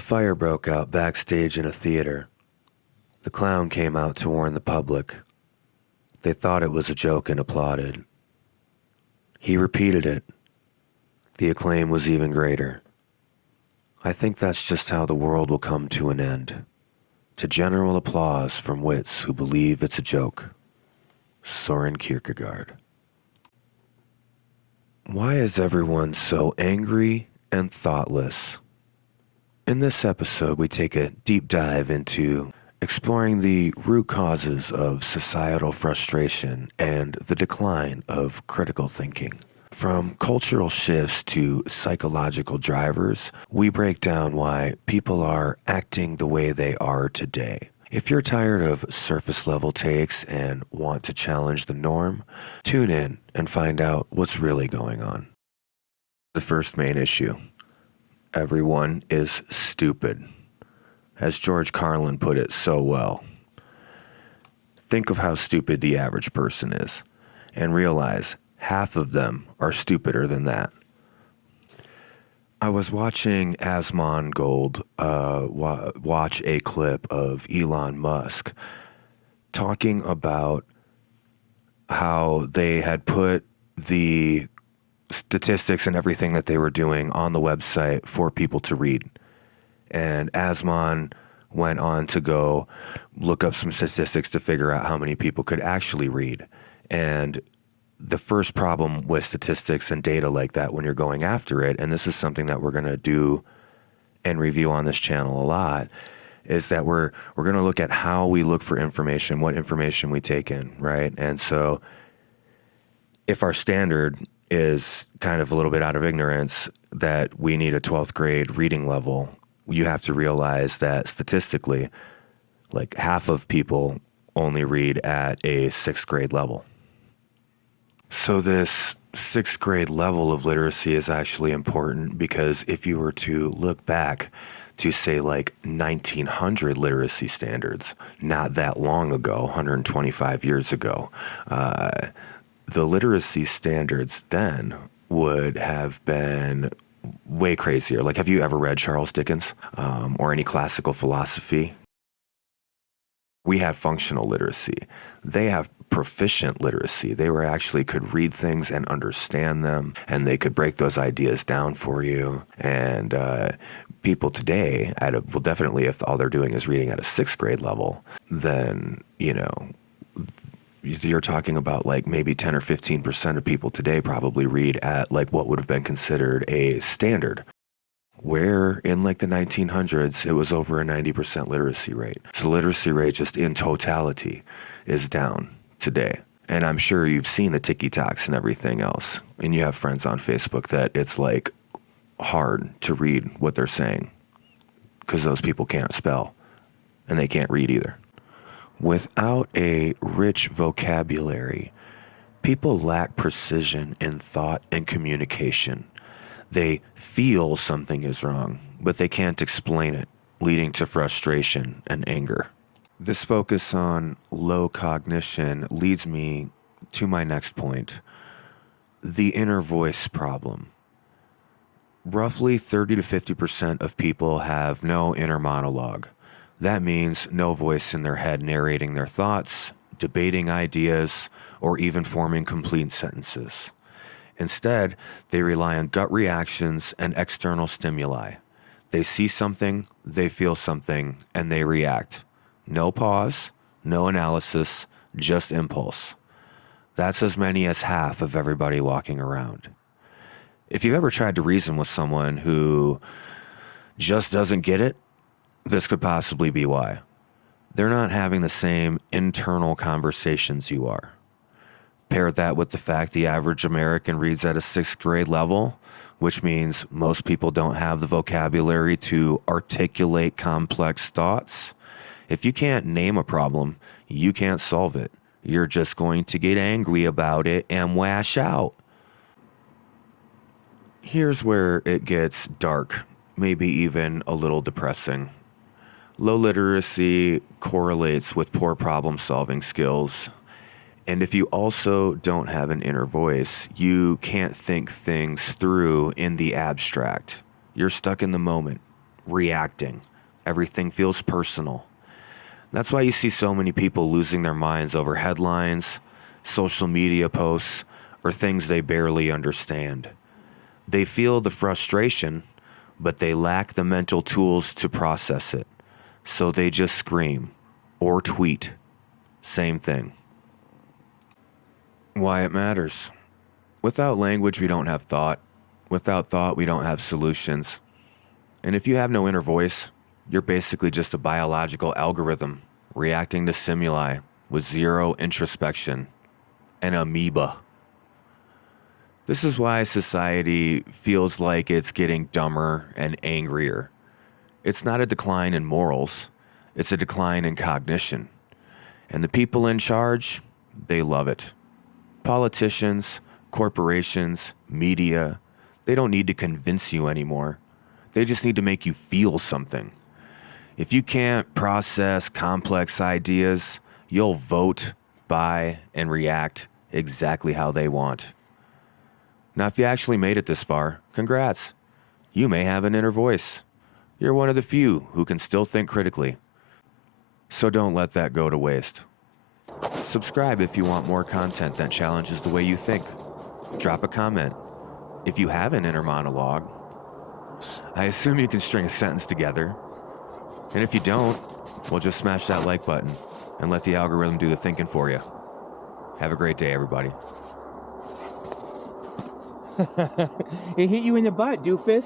fire broke out backstage in a theater. The clown came out to warn the public. They thought it was a joke and applauded. He repeated it. The acclaim was even greater. I think that's just how the world will come to an end. To general applause from wits who believe it's a joke. Soren Kierkegaard. Why is everyone so angry and thoughtless? In this episode, we take a deep dive into exploring the root causes of societal frustration and the decline of critical thinking. From cultural shifts to psychological drivers, we break down why people are acting the way they are today. If you're tired of surface-level takes and want to challenge the norm, tune in and find out what's really going on. The first main issue. Everyone is stupid. As George Carlin put it so well, think of how stupid the average person is and realize half of them are stupider than that. I was watching Asmongold watch a clip of Elon Musk talking about how they had put the statistics and everything that they were doing on the website for people to read. And Asmon went on to go look up some statistics to figure out how many people could actually read. And the first problem with statistics and data like that when you're going after it, and this is something that we're going to do and review on this channel a lot, is that we're going to look at how we look for information, what information we take in, right? And so if our standard is kind of a little bit out of ignorance that we need a 12th grade reading level, you have to realize that statistically, like half of people only read at a 6th grade level. So this 6th grade level of literacy is actually important because if you were to look back to say like 1900 literacy standards, not that long ago, 125 years ago, the literacy standards then would have been way crazier. Like, have you ever read Charles Dickens or any classical philosophy? We have functional literacy. They have proficient literacy. They were actually could read things and understand them, and they could break those ideas down for you. And people today, well, definitely if all they're doing is reading at a 6th grade level, then, you know, you're talking about like maybe 10 or 15% of people today probably read at like what would have been considered a standard, where in like the 1900s, it was over a 90% literacy rate. So the literacy rate just in totality is down today. And I'm sure you've seen the TikToks and everything else. And you have friends on Facebook that it's like hard to read what they're saying because those people can't spell and they can't read either. Without a rich vocabulary, people lack precision in thought and communication. They feel something is wrong, but they can't explain it, leading to frustration and anger. This focus on low cognition leads me to my next point, the inner voice problem. Roughly 30 to 50% of people have no inner monologue. That means no voice in their head narrating their thoughts, debating ideas, or even forming complete sentences. Instead, they rely on gut reactions and external stimuli. They see something, they feel something, and they react. No pause, no analysis, just impulse. That's as many as half of everybody walking around. If you've ever tried to reason with someone who just doesn't get it, this could possibly be why. They're not having the same internal conversations you are. Pair that with the fact the average American reads at a 6th grade level, which means most people don't have the vocabulary to articulate complex thoughts. If you can't name a problem, you can't solve it. You're just going to get angry about it and wash out. Here's where it gets dark, maybe even a little depressing. Low literacy correlates with poor problem-solving skills. And if you also don't have an inner voice, you can't think things through in the abstract. You're stuck in the moment. reacting. Everything feels personal. That's why you see so many people losing their minds over headlines, social media posts, or things they barely understand. They feel the frustration, but they lack the mental tools to process it. So they just scream or tweet. Same thing. Why it matters. Without language, we don't have thought. Without thought, we don't have solutions. And if you have no inner voice, you're basically just a biological algorithm reacting to stimuli with zero introspection. An amoeba. This is why society feels like it's getting dumber and angrier. It's not a decline in morals, it's a decline in cognition. And the people in charge, they love it. Politicians, corporations, media, they don't need to convince you anymore. They just need to make you feel something. If you can't process complex ideas, you'll vote, buy, and react exactly how they want. Now, if you actually made it this far, congrats. You may have an inner voice. You're one of the few who can still think critically. So don't let that go to waste. Subscribe if you want more content that challenges the way you think. Drop a comment. If you have an inner monologue, I assume you can string a sentence together. And if you don't, well, just smash that like button and let the algorithm do the thinking for you. Have a great day, everybody. It hit you in the butt, doofus.